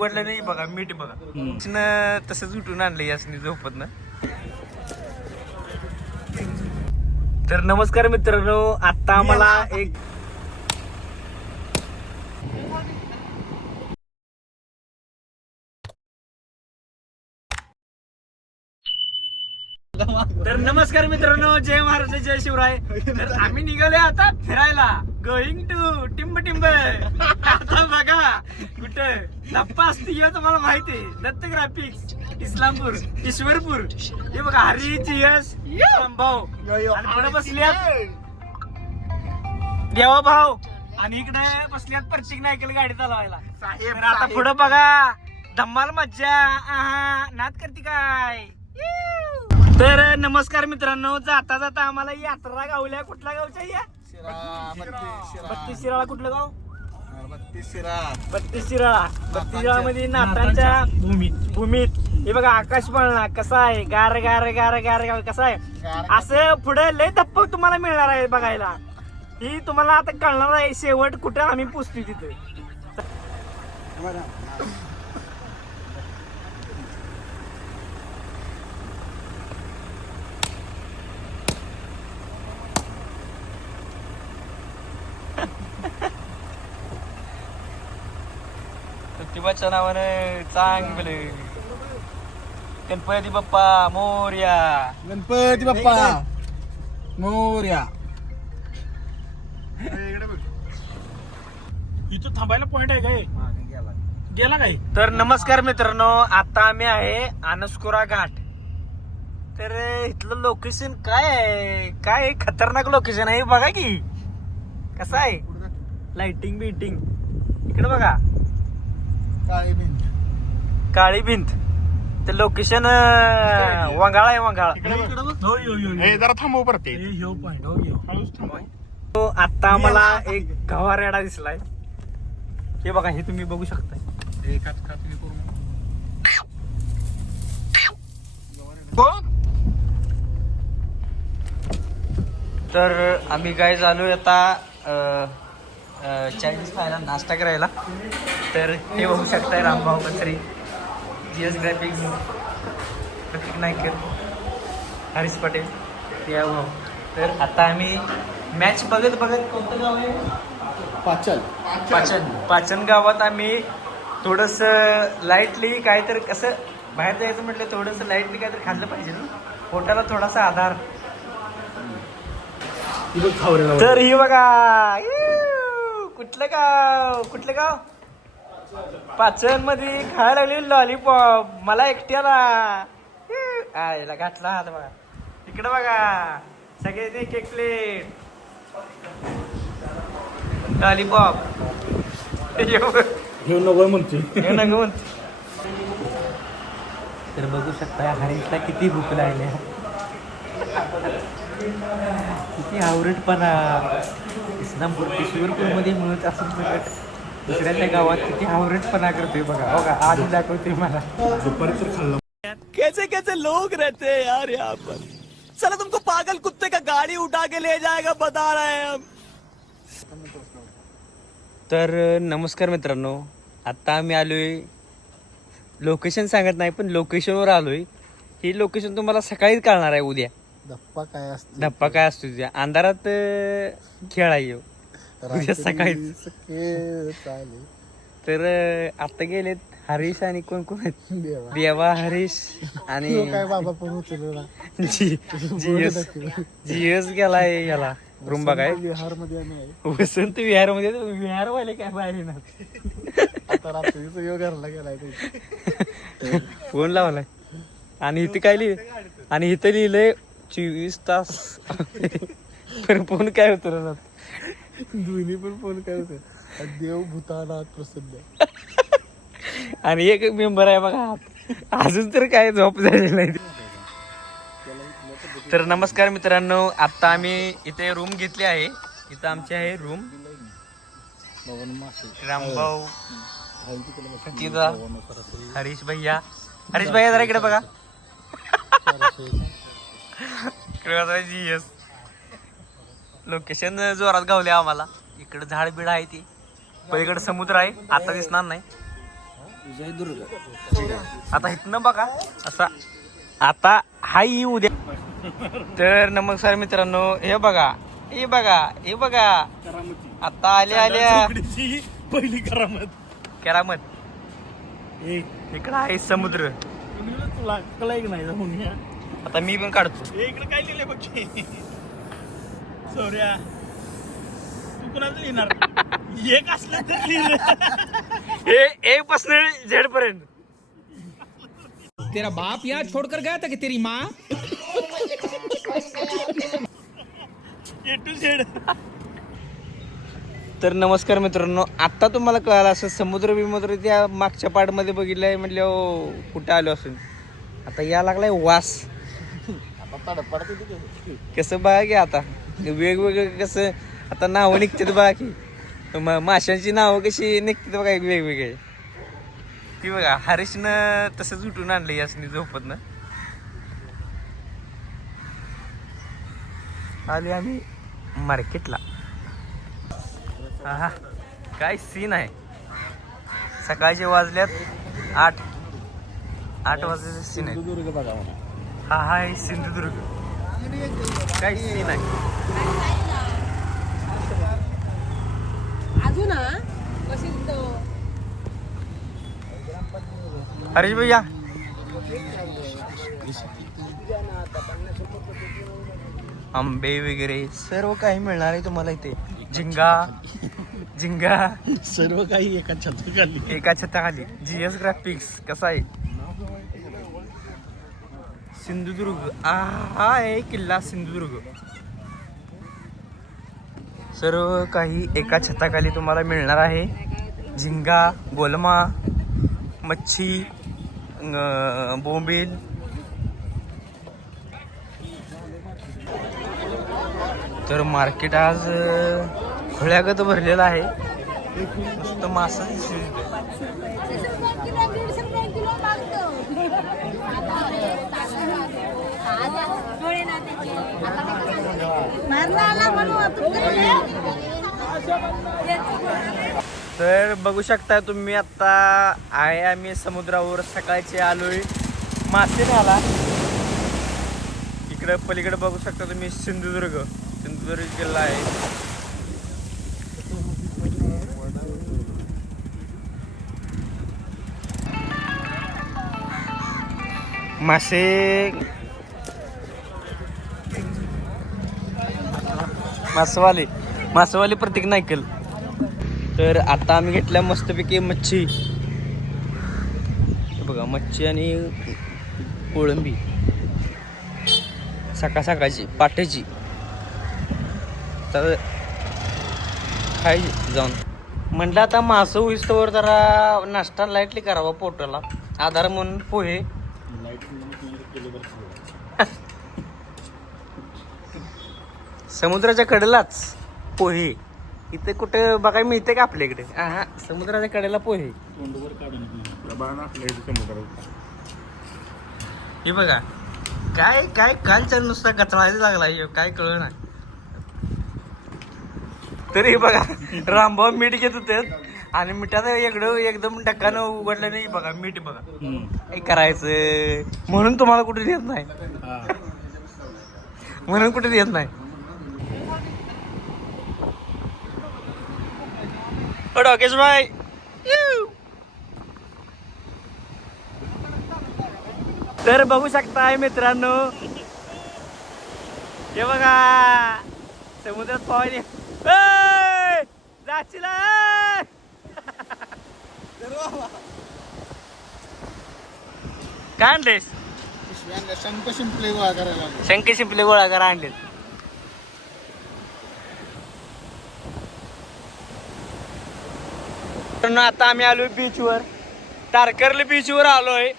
पडलं नाही बघा, मीठ बघा तसंच उठून आणलं यासनी झोपत ना. तर नमस्कार मित्रांनो, आता आम्हाला एक नमस्कार मित्रांनो, जय महाराज जय शिवराय. तर आम्ही निघाले आता फिरायला, गोईंग टू टिंब टिंब. आता बघा कुठं धप्पा असते तुम्हाला माहिती आहे, दत्त ग्राफिक्स, इस्लामपूर, ईश्वरपूर. हे बघा हरीच यश भाऊ आणि पुढे बसल्यात देवा भाऊ आणि इकडे बसल्यात प्रत्येक नायकल गाडी चालवायला. तर आता पुढे बघा धम्माल मज्जा. नाद करते काय. तर नमस्कार मित्रांनो, जाता जाता आम्हाला यात्रा गावल्या. कुठल्या गावच्या या? बत्तीस शिराळा. कुठलं गाव? बत्तीस शिराळा मध्ये नातांच्या भूमीत. हे बघा आकाश पाळणा कसा आहे, गार गार गार गार गार कसा आहे. असं पुढे लय धप्प तुम्हाला मिळणार आहे बघायला. ही तुम्हाला आता कळणार आहे शेवट कुठं आम्ही पोचतोय तिथे. प्रतिभाच्या नावानं चांगले. गणपती बाप्पा मोरया. गणपती बाप्पा मोरया. इथं थांबायला पॉइंट आहे काय? गेला काय? तर नमस्कार मित्रांनो, आता आम्ही आहे अनस्कुरा घाट. तर इथलं लोकेशन काय आहे, काय खतरनाक लोकेशन आहे बघा की कसं आहे. लाइटिंग बिटिंग इकडे बघा, काळी भिंत. ते लोकेशन वंगाळ आहे, वंगाळ. जरा थांबव परत. आता आम्हाला एक गवारेडा दिसलाय. हे बघा, हे तुम्ही बघू शकता. तर आम्ही काय झालो आता चायनीज खायला, नाश्ता करायला. तर हे बघू शकताय रामभाऊ कचरी, जीएस ग्राफिक्स, प्रतीक नायकर, हरीश पटेल या भाऊ. तर आता आम्ही मॅच बघत बघत, कोणतं गाव आहे? पाचन गावात आम्ही थोडस लाईटली काहीतरी कसं बाहेर जायचं म्हटलं, थोडस लाईटली काहीतरी खाल्लं पाहिजे ना, पोटाला थोडासा आधार. तर ही बघा, कुठलं गाव पाचन मध्ये खायला लागली लॉलीपॉप. मला एकट्याला आयला घातला हात बघा. इकडे बघा सगळे ते केक प्लेट, लॉलीपॉप. हे नको म्हणतोय. तर बघू शकता हरीशला किती भूक लागली, किती आवडटपणा. इस्लामपूर ईश्वरपूर मध्ये मिळत असून दुसऱ्या गावात किती आवडटपणा करतोय बघा. बघा आधी दाखवतोय मला. दुपारी तर खाल्लं. कैसे कैसे लोग रहते हैं यार यहाँ पर. चलो तुमको पागल कुत्ते का गाड़ी उठा के ले जाएगा, बता रहे हैं हम. तर नमस्कार मित्रांनो, आता आम्ही आलोय, लोकेशन सांगत नाही पण लोकेशनवर आलोय. ही लोकेशन तुम्हाला सकाळीच कळणार आहे. उद्या धप्पा काय असतो तुझ्या अंधारात खेळ आहे उद्या सकाळी. तर आता गेलेत हरीश आणि कोण कोण आहेत, देवा, हरीश आणि जीएस गेलाय याला रूम बघाय. वसंत विहार मध्ये. विहार वाले काय बाहेर येणार. फोन लावलाय आणि इथे काय आणि इथं लिहिलंय 24 तास. पण फोन काय होत ना, दोन्ही पण फोन काय होते, देव भूतानाथ प्रसन्न. आणि एक मेंबर आहे बघा, अजून तर काय झोप झालेली नाही. तर नमस्कार मित्रांनो, आता आम्ही इथे रूम घेतली आहे. इथं आमची आहे रूम. रामभाऊ, हरीश भैया जरा इकडे बघा. लोकेशन जोरात गावले आम्हाला. इकडे झाड बिड आहे ती, पलीकडे समुद्र आहे, आता दिसणार नाही. आता इथनं बघा असा आता हाय उद्या. तर नमस्कार मित्रांनो, हे बघा हे बघा हे बघा आता आल्या पहिली करामत. करामत. इकडं आहे समुद्र. तुला कला एक नाही जाऊन या. आता मी पण काढतो. इकडे काय लिहिले बघ सौर्या, तू कुणाचं लिहिणार? एक असलं तर लिहिलं. हे एक पासून झेड पर्यंत. तेरा बाप यहाँ छोड़कर गया था कि तेरी माँ? ए टू झेड. तर नमस्कार मित्रांनो, आता तुम्हाला कळालं असं समुद्र बिमुद्र त्या मागच्या पार्टमध्ये बघितलंय म्हटलं कुठं आलो असून. आता या लागलाय वास. कसं बघा की आता वेगवेगळं कसं आता नावं निघतात बघा की माशांची नावं कशी निघतात बघा वेगवेगळे. ती बघा हरीशनं तसंच उठून आणलं यासनी झोपत ना. आलो आम्ही मार्केटला. हा काय सीन आहे. सकाळचे वाजल्यात 8 वाजल्याचे सीन आहे. हा आहे सिंधुदुर्ग. काय सीन आहे. अजून हरीश भैया आंबे वगैरे सर्व काही मिळणार आहे तुम्हाला इथे. झिंगा सर्व काही एका छताखाली. एका छताखाली. GS ग्राफिक्स कसा आहे. सिंधुदुर्ग हा आहे किल्ला सिंधुदुर्ग. सर्व काही एका छताखाली तुम्हाला मिळणार आहे. झिंगा, गोलमा, मच्छी, बोंबील. तर मार्केट आज खुळ्यागत भरलेलं आहे. मस्त मासा तर बघू शकता तुम्ही. आता आहे आम्ही समुद्रावर. सकाळचे आलोय मासे न्यायला. इकडं पलीकडे बघू शकता तुम्ही सिंधुदुर्ग जिल्हा आहे. मासवाले प्रतीक नायकल. तर आता आम्ही घेतल्या मस्तपैकी मच्छी. बघा मच्छी आणि कोळंबी सकाळची पाट्याची. तर खायची जाऊन म्हटलं आता मासं होईस्तवर जरा नाश्ता लाईटली करावा पोटाला आधार म्हणून पोहे. समुद्राच्या कडेलाच पोहे. इथे कुठं बघायला मिळते का आपल्या इकडे. हा समुद्राच्या कडेला पोहे. हे बघा काय काय कालच्या नुसता गचळायला लागला काय कळलं ना. तरी बघा रामभाऊ मीठ घेत होते आणि मिठाचं एकदम डक्कानं उघडलं नाही. बघा मीठ बघा काय करायचं म्हणून तुम्हाला कुठे देत नाही. म्हणून कुठे देत नाही. डॉकेश भाई तर बघू शकताय मित्रांनो. हे बघा समुद्रात पावायला जाचीला. काय आणलेस. शंख शिंपले गोळा करायला. शंख शिंपले गोळा करा आणलेत. आता आम्ही आलोय बीचवर. तारकर्ली बीचवर आलोय.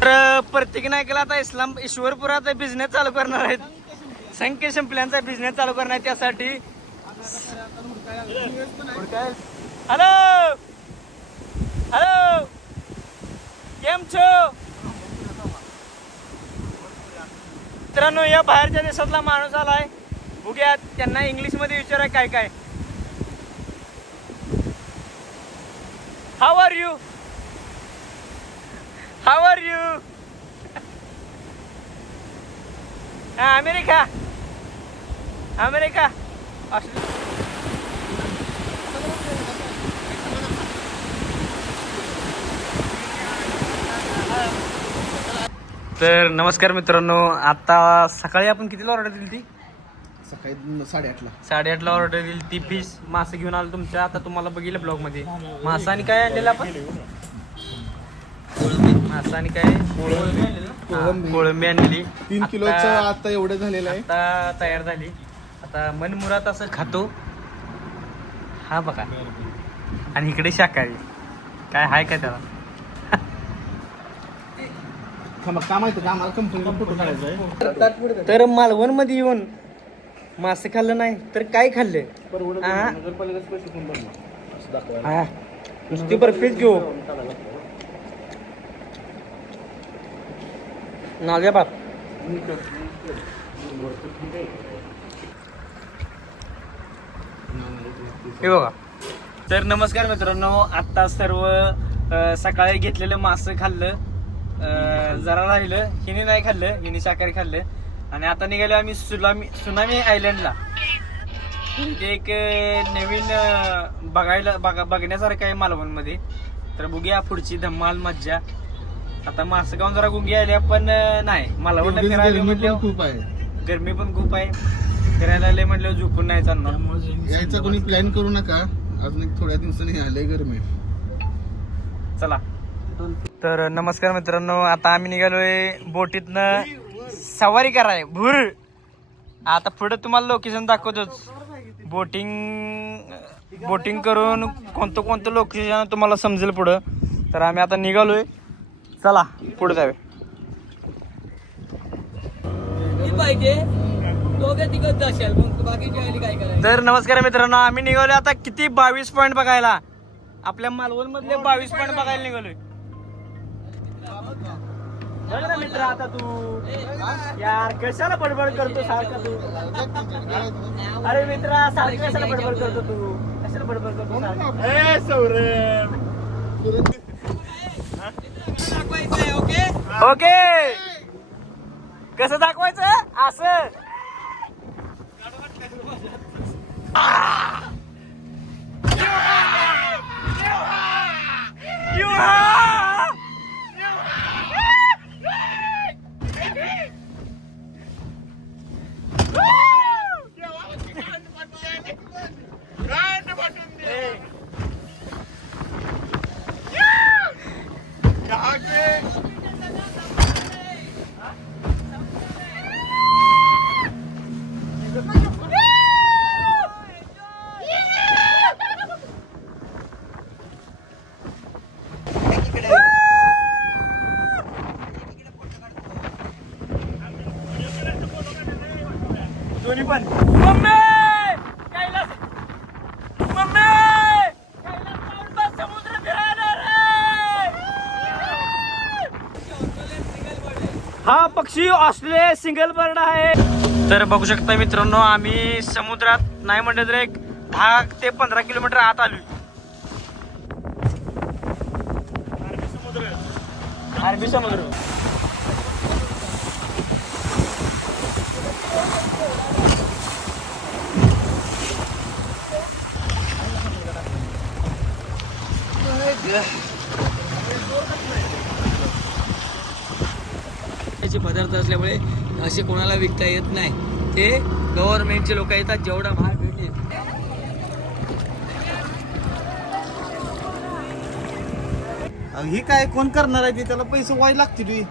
तर प्रत्येक नायकाला आता ईश्वरपुरात बिझनेस चालू करणार आहेत. संख्य शिंपल्यांचा बिझनेस चालू करणार आहे. त्यासाठी हॅलो हॅलो केम छो. मित्रांनो या बाहेरच्या देशातला माणूस आलाय, बघूया त्यांना इंग्लिश मध्ये विचाराय काय काय. How are you, how are you. America, America. तर नमस्कार मित्रांनो, आता सकाळी आपण कितीला ऑर्डर दिली ती? सकाळी 8:30ला. 8:30ला ऑर्डर दिली ती. पीस मासे घेऊन आलो तुमच्या. आता तुम्हाला बघितलं ब्लॉग मध्ये मासा आणि काय आणलेलं आपण, मासा आणि काय कोळंबी आणलेली. 3 किलोचं आता एवढं झालेलं आहे. आता तयार झाली. आता मनमुरात असं खातो. हा बघा, आणि इकडे शाकाहारी काय हाय काय त्याला. काय माहिती का आम्हाला कंपनीला फोटो काढायचा आहे. तर मालवण मध्ये येऊन मासे खाल्लं नाही तर काय खाल्ले? नुसती बर्फीच घेऊ. नाल्या बाप. हे बघा. तर नमस्कार मित्रांनो, आता सर्व सकाळी घेतलेलं मासं खाल्लं. जरा राहिलं, हिने नाही खाल्लं, हिने शाकाहारी खाल्लं. आणि आता निघालो आम्ही सुनामी आयलंडला. ते एक नवीन बघण्यासारखं आहे मालवण मध्ये. तर बघूया पुढची धम्माल मज्जा. आता मासं खाऊन जरा गुंगी आल्या, पण नाही मालवणला फिरायला म्हटलं खूप आहे, गरमी पण खूप आहे. फिरायला आले म्हटलं झोपून नाही चालणार. यायचा कोणी प्लॅन करू नका, अजून एक थोड्या दिवसांनी आले गरमी. चला. तर नमस्कार मित्रांनो, आता आम्ही निघालोय बोटीतनं सवारी कराय भूर. आता पुढे तुम्हाला लोकेशन दाखवतोच. बोटिंग करून कोणतं लोकेशन तुम्हाला समजेल पुढं. तर आम्ही आता निघालोय, चला पुढे जावे. तर नमस्कार मित्रांनो, आम्ही निघालोय आता किती 22 पॉईंट बघायला. आपल्या मालवण मधले 22 पॉईंट बघायला निघालोय. बघ ना मित्र, आता तू यार कशाला बडबड करतो सारखा तू? अरे मित्रा, सारखं कशाला बडबड करतो तू? कशाला बडबड करतो ओके, कसं दाखवायचं? असं दोन्ही पण. मम्मी कैलास, मम्मी कैलास जाऊन बस, समुद्र फिरायला रे. हा पक्षी ऑस्ट्रेलिया सिंगल बर्ड आहे. तर बघू शकता मित्रांनो, आम्ही समुद्रात नाही म्हटलं तर एक 10 ते 15 किलोमीटर आत आलोय. अरबी समुद्र. पदार्थ असल्यामुळे असे कोणाला विकता येत नाही. ते गव्हर्नमेंटचे लोक येतात, जेवढा भाव भेटेल. ही काय कोण करणार आहे? त्याला पैसे व्हायला लागतील.